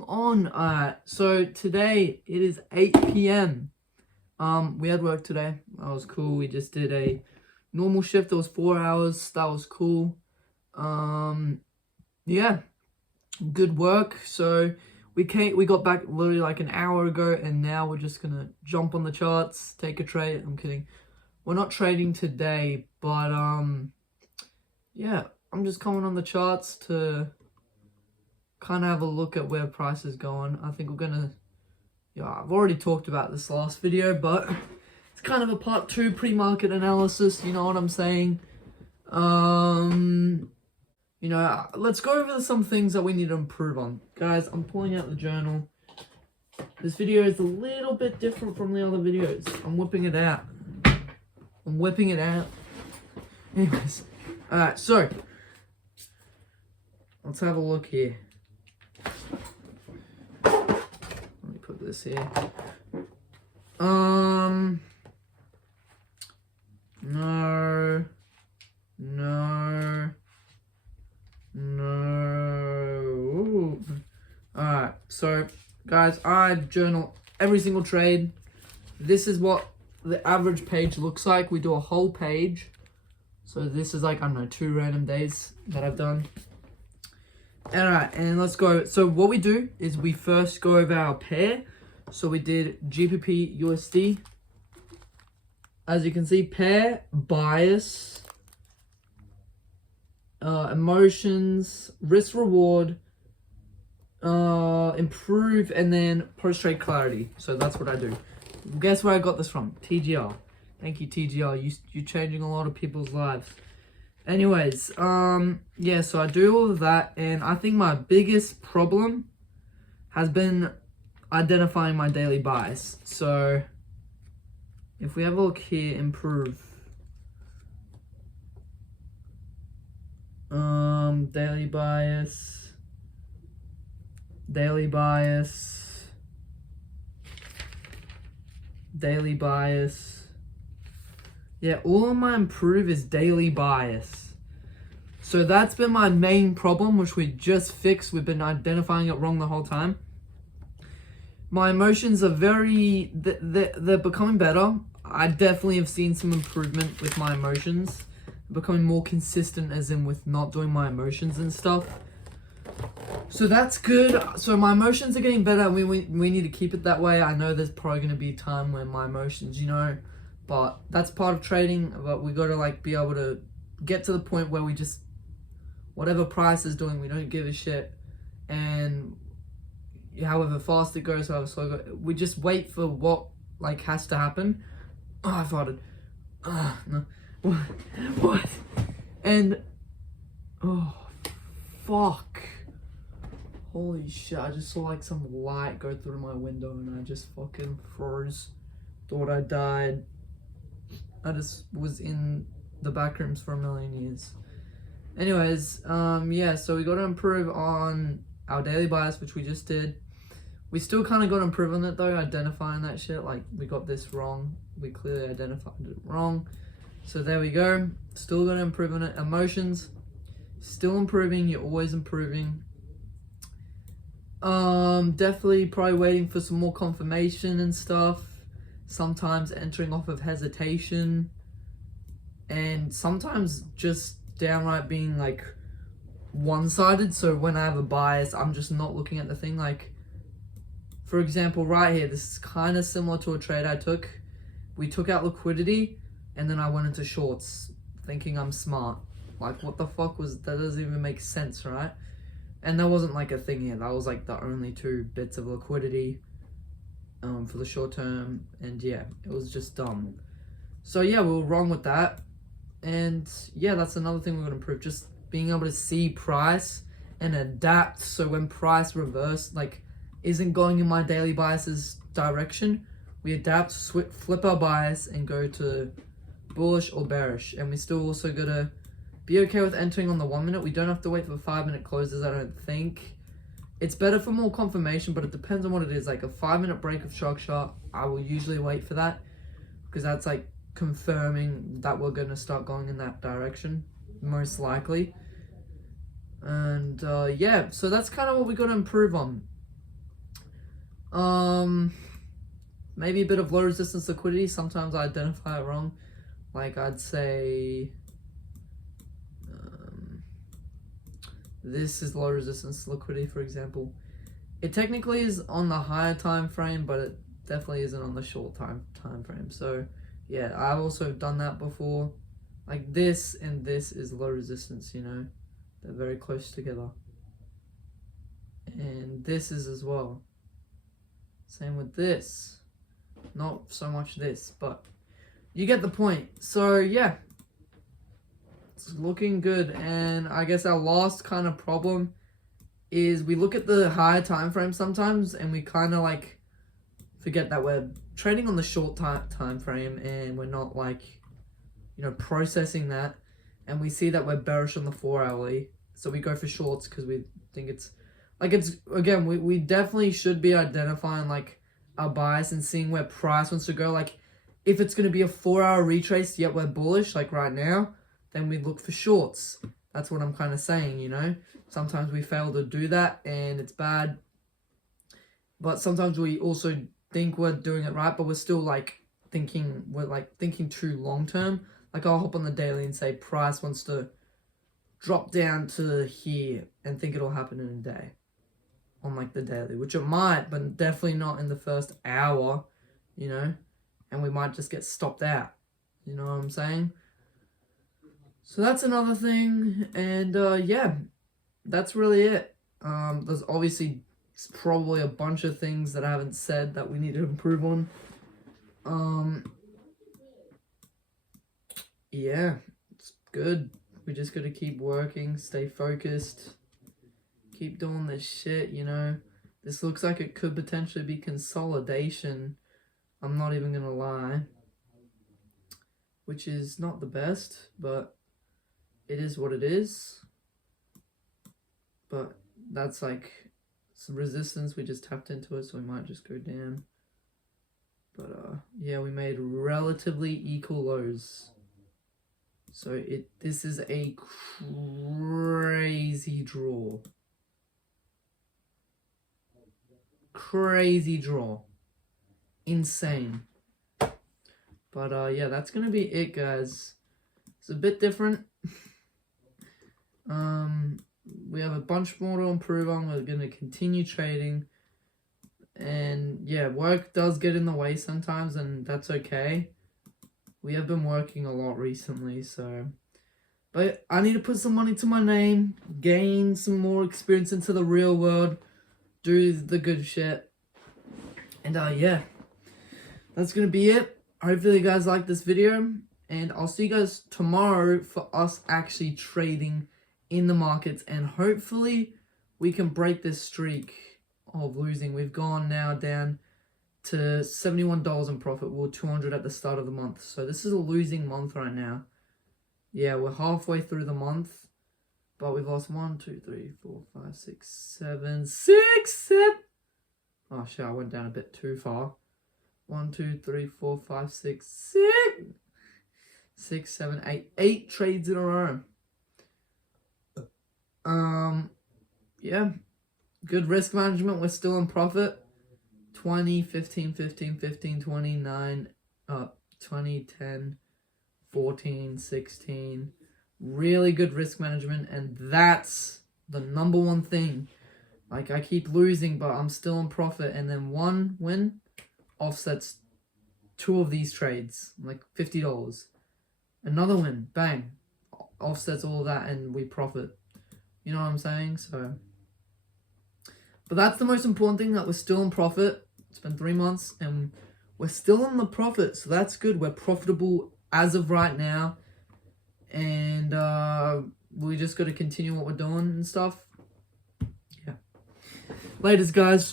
moving on. So today it is 8 p.m. We had work today. That was cool. We just did a normal shift. It was 4 hours. That was cool. Yeah, good work. So we got back literally like an hour ago, and now we're just gonna jump on the charts, take a trade. I'm kidding. We're not trading today, but yeah, I'm just coming on the charts to kind of have a look at where price is going. I think we're gonna, yeah, I've already talked about this last video, but it's kind of a part 2 pre-market analysis, you know what I'm saying? You know, let's go over some things that we need to improve on. Guys, I'm pulling out the journal. This video is a little bit different from the other videos. I'm whipping it out. Anyways, alright, so let's have a look here. Let me put this here. No. Alright, so guys, I journal every single trade. This is what the average page looks like. We do a whole page. So this is like, I don't know, 2 random days that I've done. Alright, and let's go. So what we do is we first go over our pair. So we did GBP USD. As you can see, pair, bias, emotions, risk reward, improve, and then post-trade clarity. So that's what I do. Guess where I got this from? TGR. Thank you, TGR. You're changing a lot of people's lives. Anyways, yeah, so I do all of that, and I think my biggest problem has been identifying my daily bias. So if we have a look here, improve. Daily bias. Daily bias. Daily bias. Yeah, all of my improve is daily bias. So that's been my main problem, which we just fixed. We've been identifying it wrong the whole time. My emotions are they're becoming better. I definitely have seen some improvement with my emotions. Becoming more consistent, as in with not doing my emotions and stuff. So that's good. So my emotions are getting better. We need to keep it that way. I know there's probably going to be a time when my emotions, you know, but that's part of trading. But we got to like be able to get to the point where we just, whatever price is doing, we don't give a shit. And however fast it goes, however slow it goes, we just wait for what like has to happen. Oh, I farted. No. What? And oh, fuck. Holy shit, I just saw like some light go through my window and I just fucking froze. Thought I died. I just was in the back rooms for a million years. Anyways, yeah, so we got to improve on our daily bias, which we just did. We still kind of got to improve on it though, identifying that shit. Like, we got this wrong. We clearly identified it wrong. So there we go. Still got to improve on it. Emotions, still improving. You're always improving. Definitely probably waiting for some more confirmation and stuff. Sometimes entering off of hesitation. And sometimes just downright being like one-sided. So when I have a bias, I'm just not looking at the thing. Like, for example, right here, this is kind of similar to a trade I took. We took out liquidity, and then I went into shorts, thinking I'm smart. Like, what the fuck was that? Doesn't even make sense, right? And that wasn't like a thing here. That was like the only 2 bits of liquidity for the short term. And yeah, it was just dumb. So yeah, we were wrong with that. And yeah, that's another thing we're going to improve. Just being able to see price and adapt. So when price reverse, like, isn't going in my daily bias's direction, we adapt, flip our bias, and go to bullish or bearish. And we still also gotta be okay with entering on the 1 minute. We don't have to wait for 5-minute closes, I don't think. It's better for more confirmation, but it depends on what it is. Like a 5-minute break of shock shot, I will usually wait for that, because that's like confirming that we're gonna start going in that direction, most likely. And yeah, so that's kind of what we got to improve on. Maybe a bit of low resistance liquidity. Sometimes I identify it wrong. Like I'd say this is low resistance liquidity, for example. It technically is on the higher time frame, but it definitely isn't on the short time frame. So yeah, I've also done that before. Like this and this is low resistance, you know. They're very close together. And this is as well. Same with this. Not so much this, but you get the point. So yeah, it's looking good. And I guess our last kind of problem is we look at the higher time frame sometimes and we kind of like forget that we're trading on the short time frame and we're not like, you know, processing that, and we see that we're bearish on the 4-hourly, so we go for shorts because we think it's like, it's again, we definitely should be identifying like our bias and seeing where price wants to go. Like if it's going to be a 4-hour retrace yet we're bullish like right now, then we look for shorts. That's what I'm kind of saying, you know. Sometimes we fail to do that and it's bad, but sometimes we also think we're doing it right, but we're still like thinking too long term. Like I'll hop on the daily and say price wants to drop down to here and think it'll happen in a day on like the daily, which it might, but definitely not in the first hour, you know, and we might just get stopped out, you know what I'm saying? So that's another thing. And yeah, that's really it. There's obviously probably a bunch of things that I haven't said that we need to improve on. Yeah, it's good. We just gotta keep working, stay focused, keep doing this shit, you know. This looks like it could potentially be consolidation. I'm not even gonna lie. Which is not the best, but it is what it is. But that's like some resistance. We just tapped into it, so we might just go down. But yeah, we made relatively equal lows. So this is a crazy draw. Crazy draw. Insane. But yeah, that's gonna be it, guys. It's a bit different. We have a bunch more to improve on. We're gonna continue trading. And yeah, work does get in the way sometimes, and that's okay. We have been working a lot recently, so... But I need to put some money to my name, gain some more experience into the real world, do the good shit. And yeah, that's going to be it. Hopefully you guys like this video, and I'll see you guys tomorrow for us actually trading in the markets, and hopefully we can break this streak of losing. We've gone now down to $71 in profit. We were 200 at the start of the month. So this is a losing month right now. Yeah, we're halfway through the month, but we've lost 1, 2, 3, 4, 5, 6, 7, 6, 7. Oh shit, I went down a bit too far. 1, 2, 3, 4, 5, 6, 6, 7, 8. 8 trades in a row. Yeah. Good risk management. We're still in profit. 20, 15, 15, 15, 20, 9, 20, 10, 14, 16. Really good risk management, and that's the number one thing. Like, I keep losing, but I'm still in profit, and then one win offsets 2 of these trades, like $50. Another win, bang, offsets all of that, and we profit. You know what I'm saying? So... But that's the most important thing, that we're still in profit. It's been 3 months and we're still in the profit. So that's good. We're profitable as of right now. And we just got to continue what we're doing and stuff. Yeah. Laters, guys.